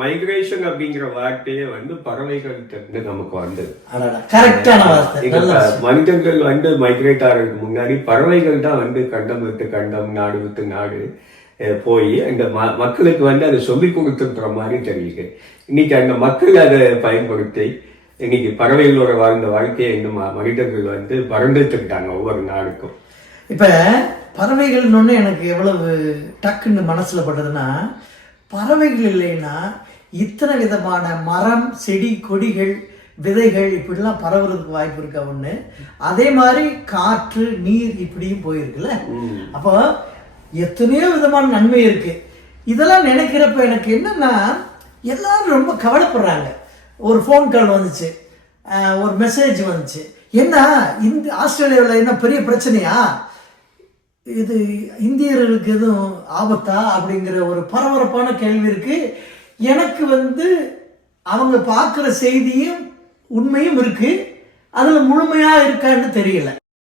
Migration அப்படிங்கிற வார்த்தையே பறவைகள் நமக்கு வந்தது. மனிதர்கள் மைக்ரேட் ஆகிறதுக்கு முன்னாடி பறவைகள் தான் கண்டம் விட்டு கண்டம், நாடு விட்டு நாடு போய் அந்த மக்களுக்கு அதை சொல்லி கொடுத்துன்ற மாதிரி தெரியுது. இன்னைக்கு அந்த மக்கள் அதை பயன்படுத்தி இன்னைக்கு பறவைகளோட வாழ்ந்த வாழ்க்கையை இன்னும் மனிதர்கள் பறந்துட்டுக்கிட்டாங்க ஒவ்வொரு நாடுக்கும். இப்ப பறவைகள்னு எனக்கு எவ்வளவு டக்குன்னு மனசுல பட்டதுன்னா, பறவைகள் இல்லைன்னா இத்தனை விதமான மரம், செடி, கொடிகள், விதைகள் இப்படிலாம் பரவுறதுக்கு வாய்ப்பு இருக்கா ஒண்ணு. அதே மாதிரி காற்று, நீர் இப்படியும் போயிருக்குல்ல. அப்போ எத்தனையோ விதமான நன்மை இருக்கு. இதெல்லாம் நினைக்கிறப்ப எனக்கு என்னன்னா, எல்லாரும் ரொம்ப கவலைப்படுறாங்க. ஒரு ஃபோன் கால் வந்துச்சு, ஒரு மெசேஜ் வந்துச்சு, என்ன இந்த ஆஸ்திரேலியாவில் என்ன பெரிய பிரச்சனையா, இது இந்தியர்களுக்கு எதுவும் ஆபத்தா அப்படிங்கிற ஒரு பரபரப்பான கேள்வி இருக்கு. எனக்கு அவங்க பார்க்குற செய்தியும் உண்மையும் இருக்கு, அதில் முழுமையாக இருக்கான்னு தெரியல.